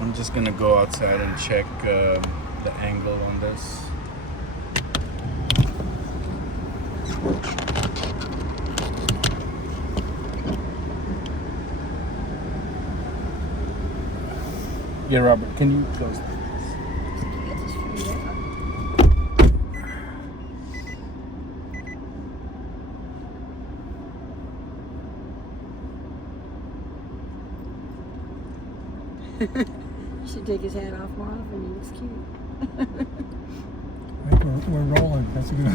I'm just gonna go outside and check the angle on this. Yeah, Robert, can you close this? You should take his hat off more often. He looks cute. We're rolling. That's a good.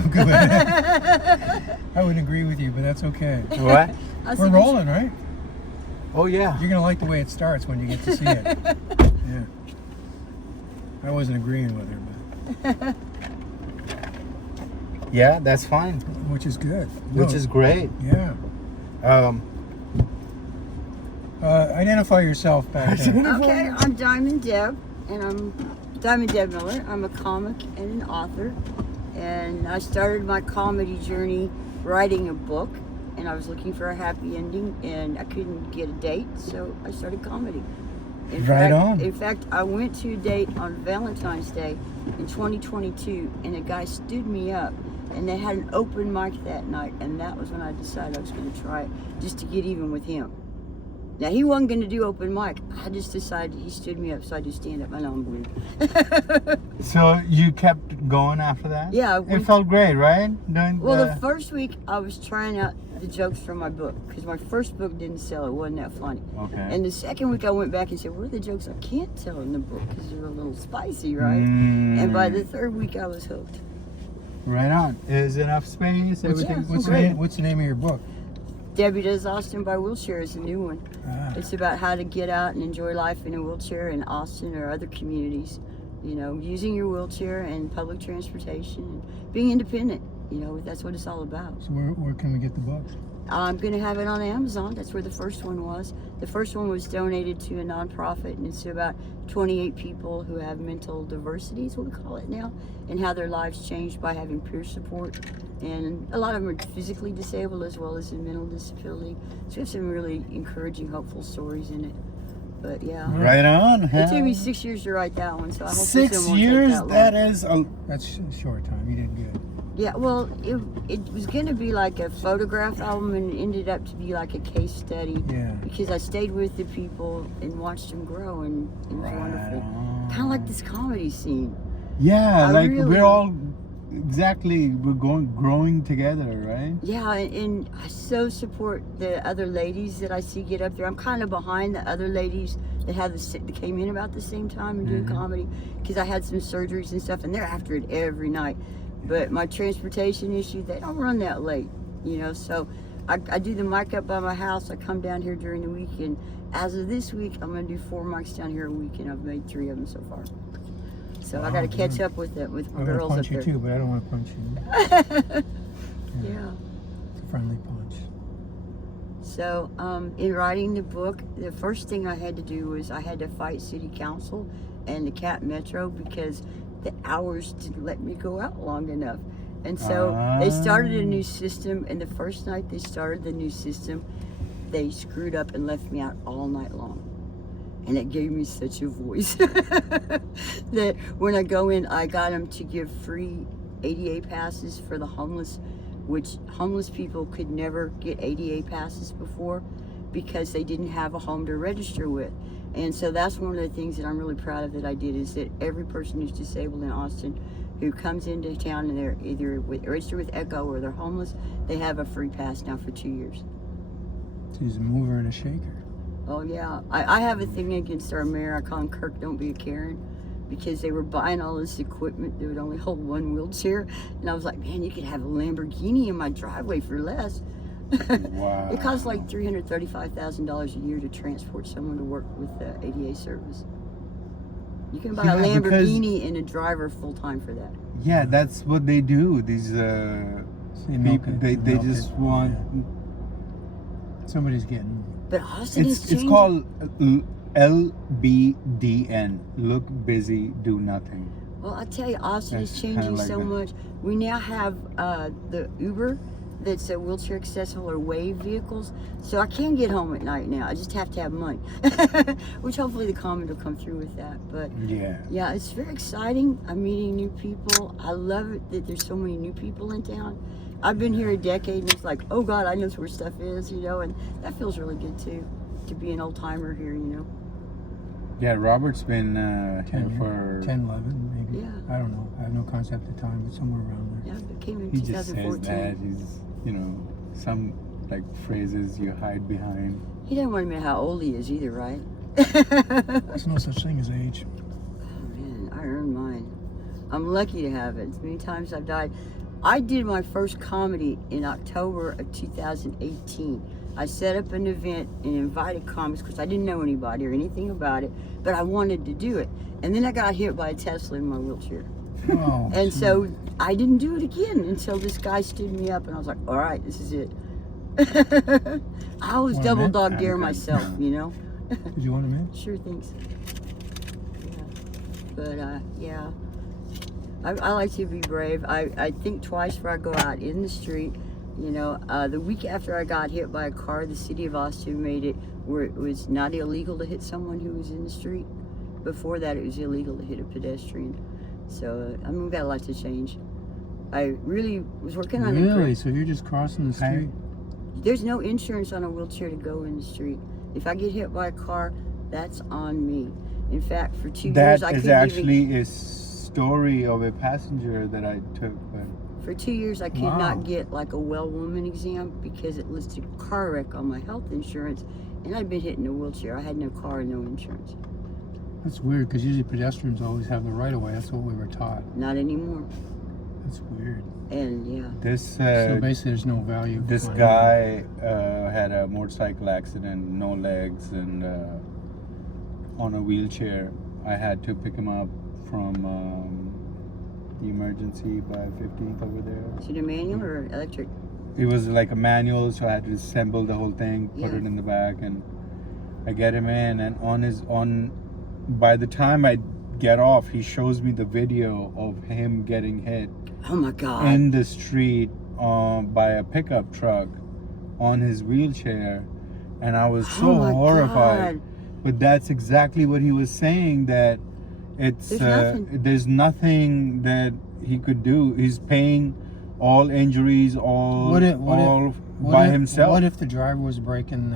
I wouldn't agree with you, but that's okay. What? We're rolling, right? Oh yeah. You're gonna like the way it starts when you get to see it. Yeah. I wasn't agreeing with her, but Yeah, that's fine. which is good. Which is great. Yeah. Identify yourself back there. Okay, I'm Diamond Deb, and I'm Diamond Deb Miller. I'm a comic and an author, and I started my comedy journey writing a book, and I was looking for a happy ending, and I couldn't get a date, so I started comedy. In fact, I went to a date on Valentine's Day in 2022, and a guy stood me up, and they had an open mic that night, and that was when I decided I was going to try it, just to get even with him. Now, he wasn't going to do open mic. I just decided he stood me up, so I do stand up. I know I'm weird. So you kept going after that? Yeah. It felt great, right? The first week I was trying out the jokes from my book, because my first book didn't sell. It wasn't that funny. Okay. And the second week I went back and said, what are the jokes I can't tell in the book, because they're a little spicy, right? And by the third week I was hooked. Right on. Is enough space? Everything? What's the name of your book? Debbie Does Austin by Wheelchair is a new one. Ah. It's about how to get out and enjoy life in a wheelchair in Austin or other communities. You know, using your wheelchair and public transportation and being independent. You know, that's what it's all about. So where can we get the book? I'm going to have it on Amazon. That's where the first one was. The first one was donated to a nonprofit, and it's to about 28 people who have mental diversity, is what we call it now, and how their lives changed by having peer support. And a lot of them are physically disabled as well as in mental disability. So we have some really encouraging, hopeful stories in it. But yeah. Right on. It took me 6 years to write that one, so I hope 6 years? That's a short time. You did good. Yeah, well, it was going to be like a photograph album, and it ended up to be like a case study. Yeah. Because I stayed with the people and watched them grow, and it was wonderful. Kind of like this comedy scene. Yeah, We're growing together, right? Yeah, and I so support the other ladies that I see get up there. I'm kind of behind the other ladies that came in about the same time and doing comedy, because I had some surgeries and stuff, and they're after it every night. But my transportation issue, they don't run that late, you know. So I do the mic up by my house. I come down here during the week, and as of this week, I'm going to do 4 mics down here a week, and I've made 3 of them so far. So I got to catch up with my girls up there. I want to punch you too, but I don't want to punch you. Yeah. It's a friendly punch. So in writing the book, the first thing I had to do was I had to fight City Council and the Cap Metro, because the hours didn't let me go out long enough. And so they started a new system, and the first night they started the new system, they screwed up and left me out all night long. And it gave me such a voice that when I go in, I got them to give free ADA passes for the homeless, which homeless people could never get ADA passes before because they didn't have a home to register with. And so that's one of the things that I'm really proud of that I did, is that every person who's disabled in Austin who comes into town and they're either registered with ECHO or they're homeless, they have a free pass now for 2 years. So he's a mover and a shaker. Oh yeah, I have a thing against our mayor. I call him Kirk Don't Be a Karen, because they were buying all this equipment that would only hold 1 wheelchair. And I was like, man, you could have a Lamborghini in my driveway for less. Wow. It costs like $335,000 a year to transport someone to work with the ADA service. You can buy a Lamborghini and a driver full time for that. Yeah, that's what they do. These people, they just want. Somebody's getting. But Austin is changing. It's called LBDN. Look busy, do nothing. Well, I tell you, Austin is That's changing kinda like so that. much. We now have the Uber that's wheelchair accessible are wave vehicles, so I can get home at night now. I just have to have money, which hopefully the comment will come through with that. But yeah, it's very exciting. I'm meeting new people. I love it that there's so many new people in town. I've been here a decade, and it's like, oh God, I know where stuff is, you know, and that feels really good too, to be an old timer here, you know. Yeah, Robert's been 10 for 10, 11, maybe. Yeah. I don't know. I have no concept of time, but somewhere around there. Yeah, it came in He just 2014. says that he's, you know, some like phrases you hide behind. He doesn't want to admit how old he is either, right? There's no such thing as age. Oh man, I earned mine. I'm lucky to have it. As many times I've died. I did my first comedy in October of 2018. I set up an event and invited comics because I didn't know anybody or anything about it, but I wanted to do it. And then I got hit by a Tesla in my wheelchair. Oh, And so I didn't do it again until this guy stood me up, and I was like, all right, this is it. I always Want a double mint? dog dare Okay. myself, you know? did you want a minute? Sure, thanks. Yeah. But, yeah. I like to be brave. I think twice before I go out in the street. You know, the week after I got hit by a car, the city of Austin made it where it was not illegal to hit someone who was in the street. Before that, it was illegal to hit a pedestrian. So, I mean, we've got a lot to change. I really was working on it. Really? So you're just crossing the street? There's no insurance on a wheelchair to go in the street. If I get hit by a car, that's on me. In fact, for 2 years, I That is couldn't actually even... a story of a passenger that I took. But For 2 years, I could Wow. not get like a well woman exam because it listed car wreck on my health insurance, and I'd been hit in a wheelchair. I had no car and no insurance. That's weird because usually pedestrians always have the right of way. That's what we were taught. Not anymore. That's weird. And yeah, this So basically, there's no value. this on guy had a motorcycle accident, no legs, and on a wheelchair. I had to pick him up from the emergency by 15th over there. is it a manual or electric? It was like a manual, so I had to assemble the whole thing, put Yeah. it in the back, and I get him in. And by the time I get off, he shows me the video of him getting hit Oh my God. in the street by a pickup truck on his wheelchair, and I was so Oh my horrified. God. But that's exactly what he was saying, that it's There's nothing. that he could do. He's paying all injuries, all by himself. What if the driver was breaking?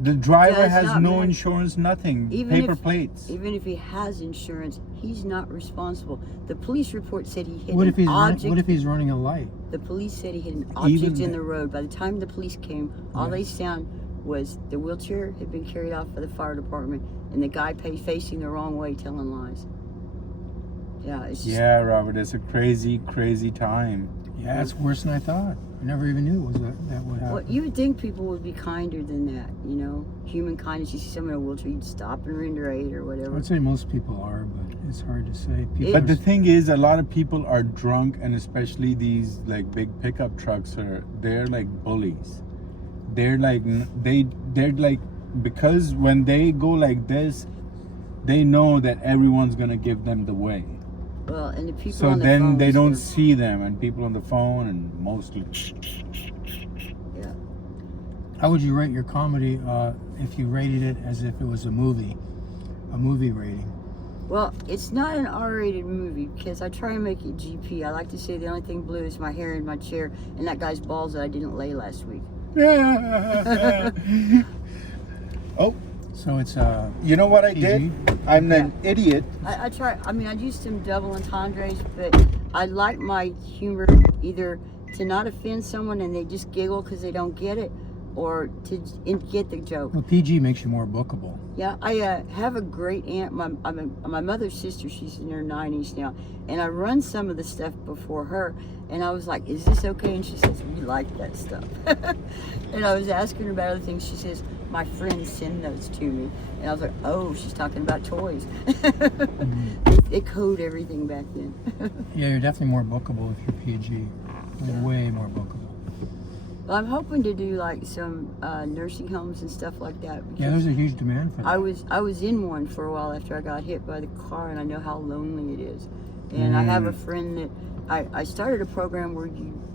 The driver That's has not no right. insurance, nothing, Even paper if- plates. Even if he has insurance, he's not responsible. The police report said he hit What an if he's object. what if he's running a light? The police said he hit an object Even in the- the road. By the time the police came, all they found was the wheelchair had been carried off by the fire department, and the guy facing the wrong way, telling lies. Yeah, it's just, Yeah, Robert, it's a crazy, crazy time. Yeah, it's worse than I thought. I never even knew it was that would happen. well, you would think people would be kinder than that, you know? Human kindness. You see someone in a wheelchair, you'd stop and render aid or whatever. I'd say most people are, but it's hard to say. People But are the thing is, a lot of people are drunk, and especially these like big pickup trucks they're like bullies. They're like they're like, because when they go like this, they know that everyone's gonna give them the way. Well, and the people So on the then they phones don't were- see them, and people on the phone, and mostly. Yeah. How would you rate your comedy if you rated it as if it was a movie rating? Well, it's not an R-rated movie because I try and make it GP. I like to say the only thing blue is my hair in my chair and that guy's balls that I didn't lay last week. Oh, So it's you know what I PG? did? I'm an idiot. I try. I mean, I used some double entendres, but I like my humor either to not offend someone and they just giggle because they don't get it, or to get the joke. well, PG makes you more bookable. Yeah, I have a great aunt. My mother's sister. She's in her 90s now, and I run some of the stuff before her. And I was like, "Is this okay?" And she says, "We like that stuff." And I was asking her about other things. She says, "My friends send those to me." And I was like, "Oh, she's talking about toys." They code everything back then. Yeah, you're definitely more bookable if you're PG. You're way more bookable. Well, I'm hoping to do like some nursing homes and stuff like that. Yeah, there's a huge demand for that. I was in one for a while after I got hit by the car, and I know how lonely it is. And I have a friend that I started a program where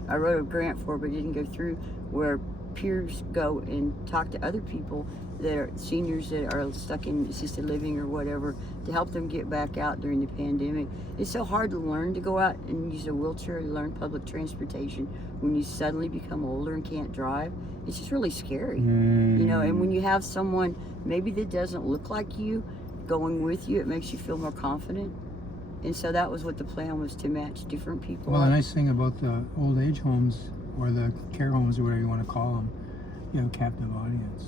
I wrote a grant for, but it didn't go through, where peers go and talk to other people that are seniors that are stuck in assisted living or whatever, to help them get back out during the pandemic. It's so hard to learn to go out and use a wheelchair, to learn public transportation when you suddenly become older and can't drive. It's just really scary, you know. And when you have someone maybe that doesn't look like you going with you, it makes you feel more confident. And so that was what the plan was, to match different people. Well, the nice thing about the old age homes, or the care homes, or whatever you want to call them, you have a captive audience.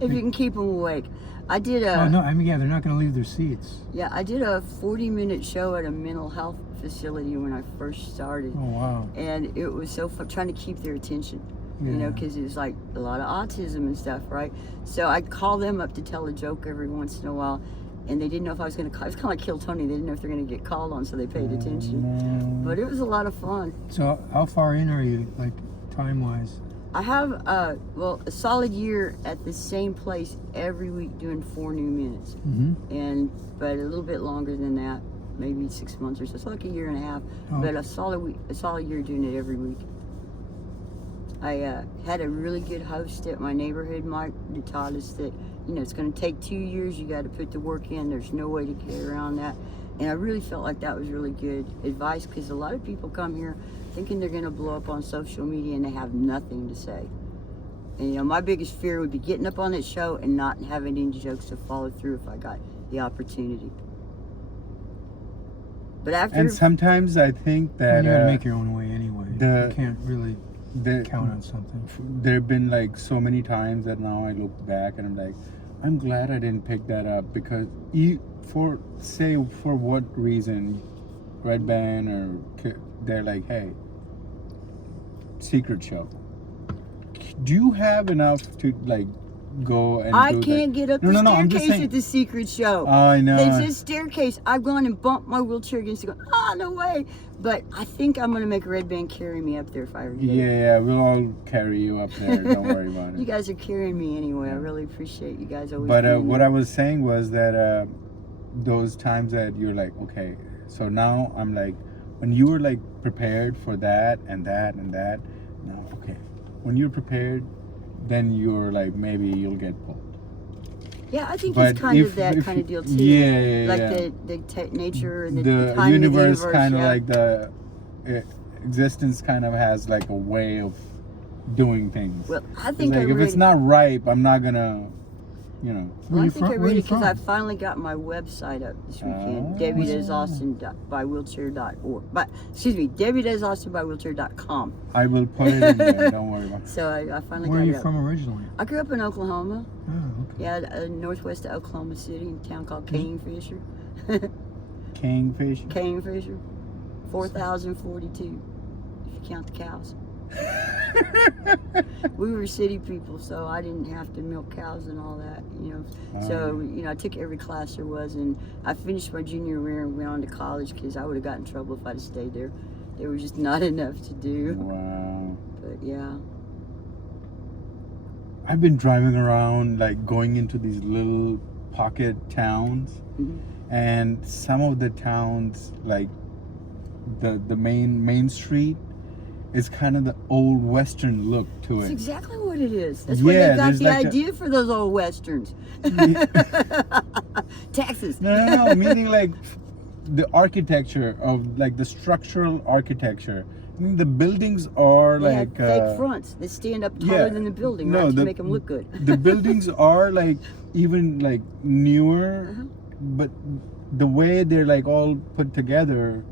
If you can keep them awake. I did a... Oh, no, I mean, yeah, they're not going to leave their seats. Yeah, I did a 40-minute show at a mental health facility when I first started. Oh, wow. And it was so fun trying to keep their attention, you know, because it was like a lot of autism and stuff, right? So I'd call them up to tell a joke every once in a while, and they didn't know if I was going to call. It was kind of like Kill Tony. They didn't know if they're going to get called on, so they paid attention. But it was a lot of fun. So how far in are you, like, time-wise? I have, a solid year at the same place every week doing 4 new minutes. But a little bit longer than that, maybe 6 months or so. So like a year and a half, but a solid year doing it every week. I had a really good host at my neighborhood, Mike, that taught us that, you know, it's going to take 2 years. You got to put the work in. There's no way to get around that. And I really felt like that was really good advice, because a lot of people come here thinking they're going to blow up on social media and they have nothing to say. And, you know, my biggest fear would be getting up on that show and not having any jokes to follow through if I got the opportunity. But after... And sometimes I think that... you got to make your own way anyway. You can't really count on something. There have been like so many times that now I look back and I'm like, I'm glad I didn't pick that up, because for what reason, Red Band or they're like, hey, secret show. Do you have enough to like go and I can't get up the staircase at the secret show. I know. There's a staircase. I've gone and bumped my wheelchair against it. No way. But I think I'm going to make a Red Band carry me up there if I ever get it. Yeah, we'll all carry you up there. Don't worry about it. You guys are carrying me anyway. I really appreciate you guys always. But what I was saying was that those times that you're like, okay, so now I'm like, when you were like prepared for that and that and that, now, okay, when you're prepared, then you're like, maybe you'll get pulled. Yeah, I think it's kind of that kind of deal too. Yeah, like the nature and the time universe, of the universe, kind of like the existence kind of has like a way of doing things. Well, I think like, if it's not ripe, I'm not gonna, you know. Well, I think I read it because I finally got my website up this weekend. DebbieDoesAustin.bywheelchair.org. DebbieDoesAustin.bywheelchair.com. I will put it in there. Don't worry about it. So I finally Where got it. Where are you from originally? I grew up in Oklahoma. Oh, okay. Yeah, northwest of Oklahoma City, in a town called Kingfisher. Kingfisher. 4,042, if you count the cows. We were city people, so I didn't have to milk cows and all that, you know. So, you know, I took every class there was, and I finished my junior year and went on to college, because I would have gotten in trouble if I'd have stayed there. There was just not enough to do. Wow. But yeah. I've been driving around, like going into these little pocket towns, and some of the towns, like the main street, is kind of the old Western look to it. That's exactly what it is. That's where they got the idea for those old Westerns. Texas. No, meaning like the architecture of, like the structural architecture. I mean, the buildings are they like... have fake fronts that stand up taller than the building, right, to make them look good. The buildings are like even like newer, but the way they're like all put together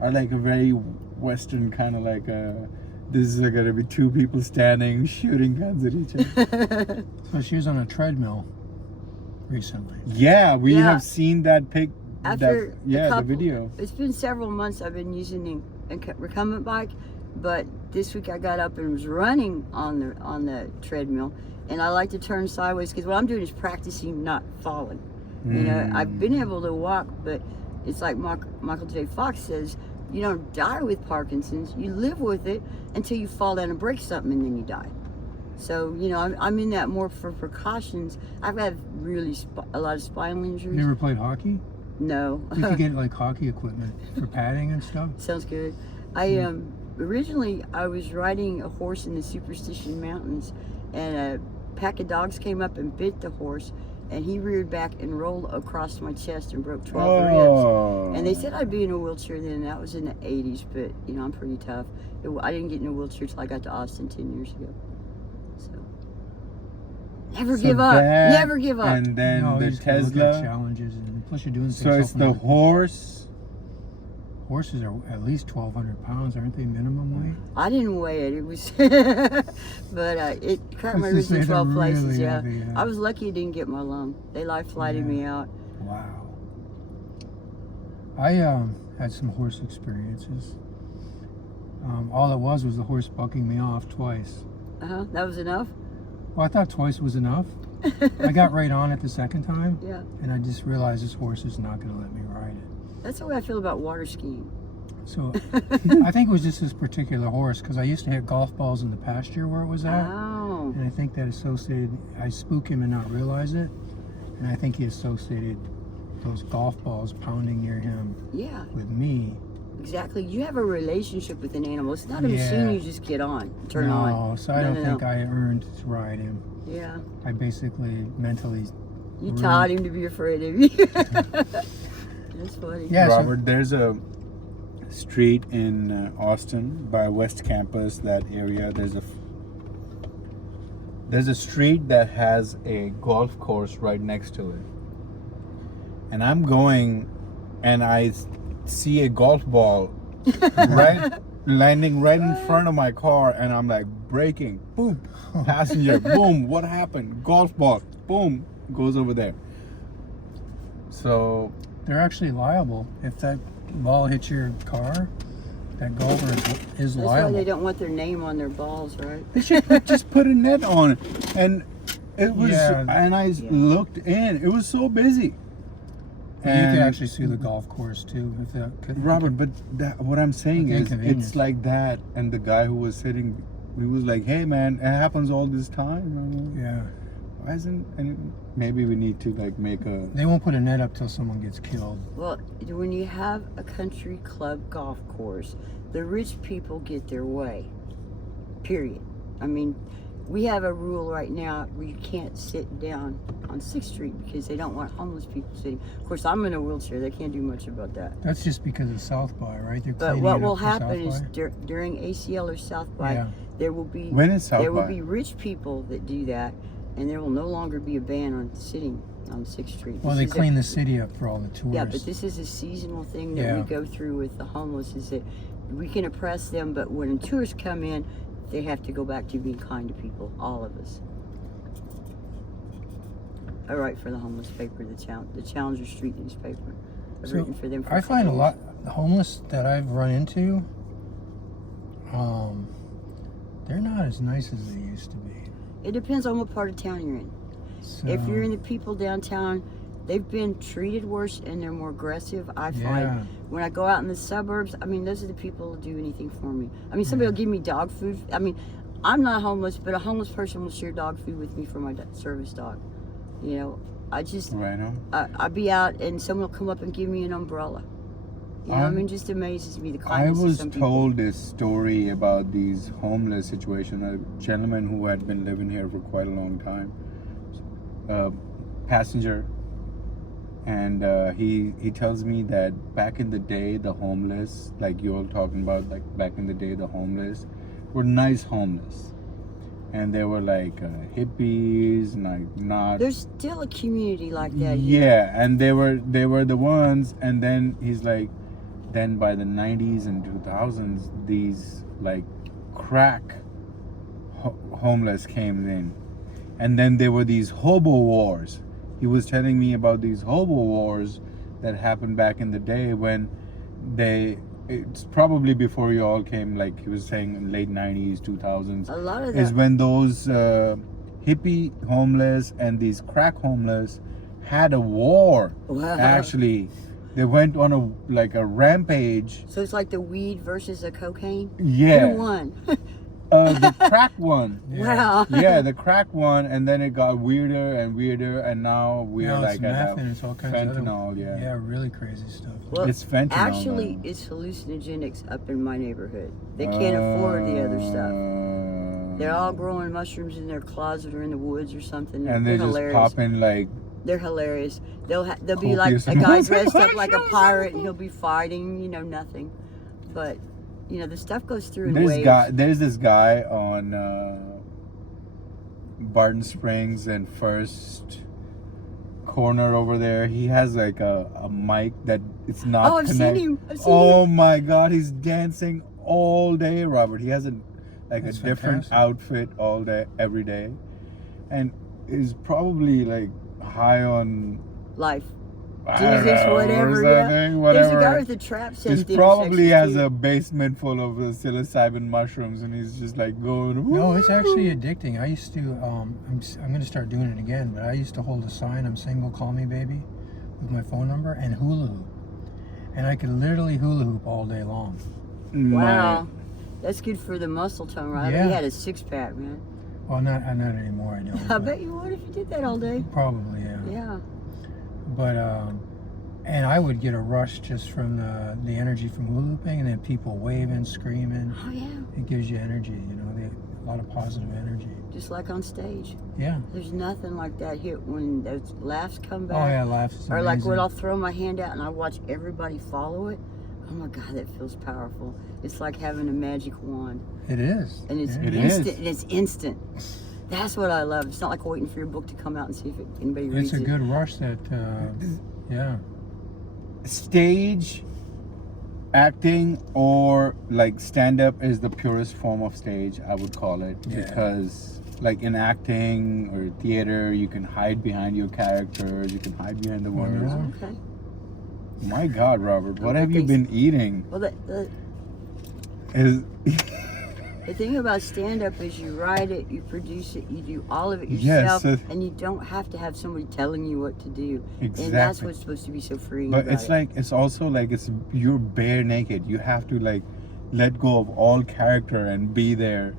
are like a very Western kind of like this is going to be two people standing shooting guns at each other. So she was on a treadmill recently. Yeah, we have seen that After the video. It's been several months I've been using the recumbent bike, but this week I got up and was running on the treadmill, and I like to turn sideways, because what I'm doing is practicing not falling. You know, I've been able to walk, but it's like Michael J. Fox says, you don't die with Parkinson's, you live with it until you fall down and break something, and then you die. So, you know, I'm in that more for precautions. I've had really a lot of spinal injuries. You ever played hockey? No. You could get like hockey equipment for padding and stuff. Sounds good. I originally I was riding a horse in the Superstition Mountains, and a pack of dogs came up and bit the horse, and he reared back and rolled across my chest and broke 12 ribs. And they said I'd be in a wheelchair then. That was in the 80s, but you know I'm pretty tough. I didn't get in a wheelchair till I got to Austin 10 years ago. So never give up. Never give up. And then No, you the just gotta look at Tesla. challenges, and plus you're doing things. So it's the horse. Horses are at least 1,200 pounds, aren't they? Minimum weight. I didn't weigh it. It was, but it cracked my Let's just ribs in say they're 12 places. really Yeah. heavy, yeah. I was lucky it didn't get my lung. They life flighted me out. Wow. I had some horse experiences. All it was the horse bucking me off twice. That was enough. Well, I thought twice was enough. I got right on it the second time, Yeah. and I just realized this horse is not going to let me ride it. That's the way I feel about water skiing. So I think it was just this particular horse, because I used to hit golf balls in the pasture where it was at. Oh. And I think that I spook him and not realize it. And I think he associated those golf balls pounding near him Yeah. with me. Exactly. You have a relationship with an animal. It's not a machine you just get on, turn on. No, so I don't think I earned to ride him. Yeah. I basically mentally. You taught him to be afraid of you. That's funny. Yeah, Robert, there's a street in Austin by West Campus, that area. There's a street that has a golf course right next to it. And I'm going and I see a golf ball landing right in front of my car, and I'm like braking. Boom. Passenger. Boom. What happened? Golf ball. Boom. Goes over there. So they're actually liable if that ball hits your car. That golfer is That's liable. why they don't want their name on their balls, right? they should just put a net on it. And it was, Yeah. and I looked in. It was so busy. But you can actually see the golf course too. If that Robert, but what I'm saying Okay, is, convenience. it's like that. And the guy who was sitting, he was like, "Hey, man, it happens all this time. Yeah. Why isn't?" And maybe we need to like make a. They won't put a net up till someone gets killed. Well, when you have a country club golf course, the rich people get their way. Period. I mean, we have a rule right now where you can't sit down on 6th Street because they don't want homeless people sitting. Of course, I'm in a wheelchair. They can't do much about that. That's just because of South by, right? They're But cleaning what it will up for happen South is by. during ACL or South by, Yeah. there will be When is South there will by? be rich people that do that, and there will no longer be a ban on sitting on 6th Street. Well, This they is a- clean the city up for all the tourists. Yeah, but this is a seasonal thing that we Yeah. go through with the homeless, is that we can oppress them, but when tourists come in, they have to go back to being kind to people, all of us. I write for the homeless paper, the Challenger Street newspaper. I've So, written for them for I find a years. lot homeless that I've run into. They're not as nice as they used to be. It depends on what part of town you're in. So, If you're in the people downtown, they've been treated worse and they're more aggressive. I find when I go out in the suburbs, I mean, those are the people who do anything for me. I mean, somebody will give me dog food. I mean, I'm not homeless, but a homeless person will share dog food with me for my service dog. You know, I just, Right now. I'll be out and someone will come up and give me an umbrella. You know, I mean, just amazes me the I kindness of was some people. told this story about these homeless situation. A gentleman who had been living here for quite a long time, passenger, and he tells me that back in the day, the homeless, like you're all talking about, like back in the day, the homeless were nice homeless, and they were like hippies, like not. There's still a community like that. Yeah, and they were the ones, and then he's like, then by the 90s and 2000s, these like crack homeless came in, and then there were these hobo wars. He was telling me about these hobo wars that happened back in the day when it's probably before you all came, like he was saying in late 90s, 2000s. A lot of Is that. when those hippie homeless and these crack homeless had a war. Wow. Actually, they went on a rampage. So it's like the weed versus the cocaine? Yeah. Who won? The crack one. Wow. Yeah, the crack one, and then it got weirder and weirder, and now we're Now like it's at meth and it's all kinds fentanyl. of other, Yeah. really crazy stuff. Well, It's fentanyl actually, now. it's hallucinogenics up in my neighborhood. They can't afford the other stuff. They're all growing mushrooms in their closet or in the woods or something. and they're just hilarious. popping like. They're hilarious. They'll be like Copious a guy amounts of dressed up like a mushrooms. pirate, and he'll be fighting. Nothing. But the stuff goes through in waves. There's this guy on Barton Springs and First Corner over there. He has like a mic that it's not. Oh, I've seen him. Oh my God, he's dancing all day, Robert. He has That's a different fantastic. outfit all day, every day, and is probably like high on. Life. I don't Jesus, know, whatever. or Yeah. something, There's a guy whatever. with a trap set. He at the probably has intersection, a basement full of psilocybin mushrooms, and he's just like going. No, it's "Woo!" actually addicting. I used to, I'm going to start doing it again, but I used to hold a sign, I'm single, call me baby, with my phone number, and hula hoop. And I could literally hula hoop all day long. Wow. That's good for the muscle tone, right? Yeah. He had a six-pack, man. Well, not anymore, I don't. I but bet you would if you did that all day. Probably, yeah. Yeah. But, and I would get a rush just from the energy from hula hooping, and then people waving, screaming. Oh, yeah. It gives you energy, a lot of positive energy. Just like on stage. Yeah. There's nothing like that hit when those laughs come back. Oh, yeah, laughs is Or like amazing. when I'll throw my hand out and I watch everybody follow it. Oh my God, that feels powerful. It's like having a magic wand. It is. And it's Yeah. It instant. is. And it's instant. That's what I love. It's not like waiting for your book to come out and see if anybody reads It's a it. good rush that, yeah. Stage acting or like stand up is the purest form of stage, I would call it. Yeah. Because like in acting or theater, you can hide behind your characters, you can hide behind the words. Yeah. Okay. My God, Robert, what Okay, have you been eating? Well, Is the thing about stand-up is you write it, you produce it, you do all of it Yes, yourself, and you don't have to have somebody telling you what to do. Exactly. And that's what's supposed to be so freeing But about it's it. like it's also like you're bare naked. You have to like let go of all character and be there,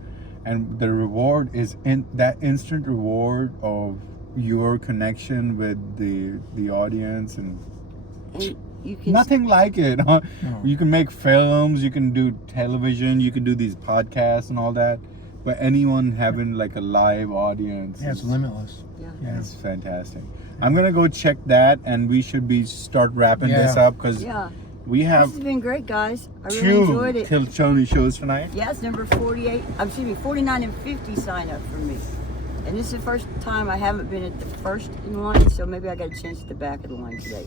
and the reward is in that instant reward of your connection with the audience and And you can nothing like it. Huh? No. You can make films, you can do television, you can do these podcasts and all that, but anyone having like a live audience, Yeah, it's limitless. Yeah. Yeah. it's fantastic. I'm gonna go check that, and we should start wrapping this Yeah. up because Yeah. we This have has been great, guys. I really enjoyed two it. Till Tony shows tonight. Yeah, it's number 49 and 50 sign up for me. And this is the first time I haven't been at the first in line, so maybe I got a chance at the back of the line today.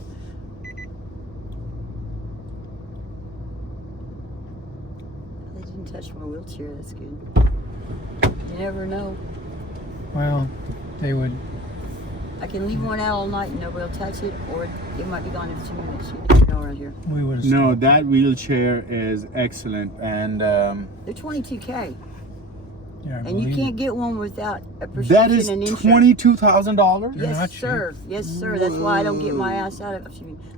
They didn't touch my wheelchair, that's good. You never know. Well, they would. I can leave one out all night and nobody will touch it, or it might be gone in 2 minutes. You never know around here. We would have. No, that wheelchair is excellent, and They're $22K, Yeah, I and you believe can't get one without a that prescription is and insurance. $22,000. They're Yes, not cheap. sir. Yes, sir. That's why I don't get my ass out of.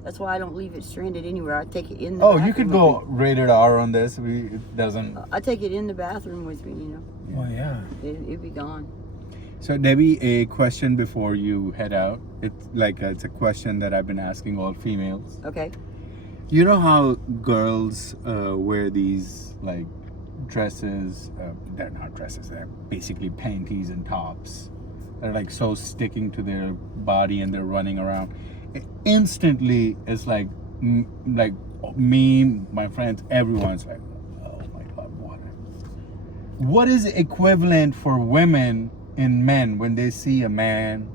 That's why I don't leave it stranded anywhere. I take it in the. Oh, you bathroom could with go me. rated R on this. It doesn't. I take it in the bathroom with me. Well, yeah. It'd be gone. So Debbie, a question before you head out. It's a question that I've been asking all females. Okay. You know how girls wear these like dresses? They're not dresses. They're basically panties and tops. They're like so sticking to their body, and they're running around. Instantly, it's like me, my friends, everyone's like, oh my God, what is equivalent for women in men when they see a man,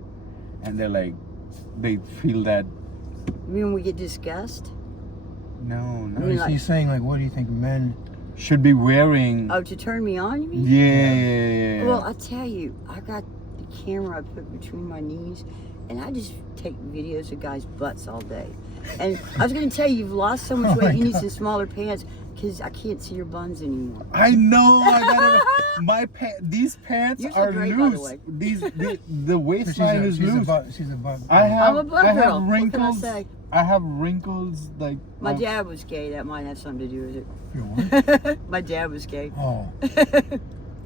and they're like, they feel that. You mean we get disgust? No, I mean, like- He's saying, like, what do you think men? should be wearing. Oh, to turn me on, you mean? Yeah. Well, I tell you, I got the camera I put between my knees, and I just take videos of guys' butts all day. And I was going to tell you, you've lost so much Oh my weight, you need God. some smaller pants, because I can't see your buns anymore. I know. I gotta. These pants You're so are great, by the loose. way. The waistline is loose. She's a butt. I have. I'm a butt I have girl. What can I wrinkles. say? I have wrinkles like. My dad was gay. That might have something to do with You're what? it. My dad was gay. Oh.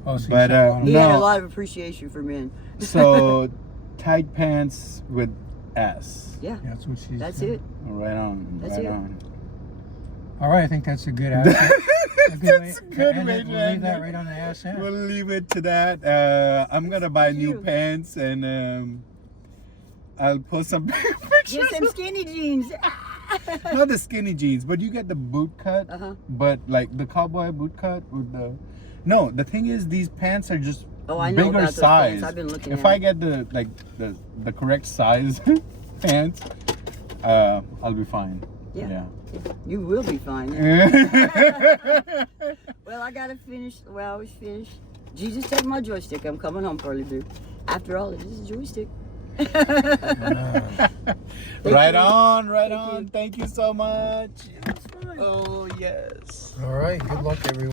Oh, so But, you saw a lot of He No. had a lot of appreciation for men. So tight pants with S. Yeah, Yeah, that's what she's that's saying. it. Right on. That's right it. on. All right, I think that's a good answer. That's a good and way then to we'll leave end that it. right on the ass end. We'll leave it to that. I'm gonna buy new you. pants and I'll post some Get pictures. some skinny jeans. Not the skinny jeans, but you get the boot cut. Uh-huh. But like the cowboy boot cut with the. No, the thing is, these pants are just Oh, I know bigger about those size. pants. I've been looking If at I them. get the correct size pants, I'll be fine. Yeah. You will be fine. Yeah. Well, I gotta finish. Well, I was finished. Jesus, take my joystick. I'm coming home, Pearly Boo. After all, it is a joystick. Right you. on, right Thank on. you. Thank you so much. It's fine. Oh yes. All right, good luck, everyone.